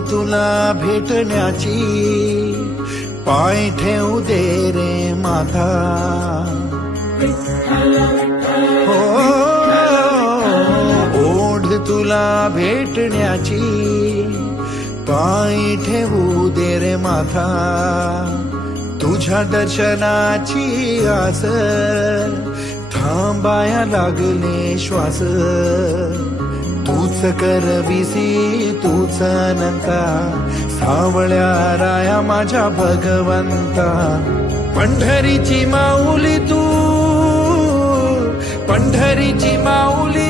तुला भेटण्याची, पाय ठेवू दे रे माथा. हो, ओढ तुला भेटण्याची, पाय ठेवू दे रे माथा. तुझ्या दर्शनाची आस, थांबाया लागले श्वास. तूच करविसी तूच अनंता, सावळ्या राया माझ्या भगवंता. पंढरीची माऊली तू, पंढरीची माऊली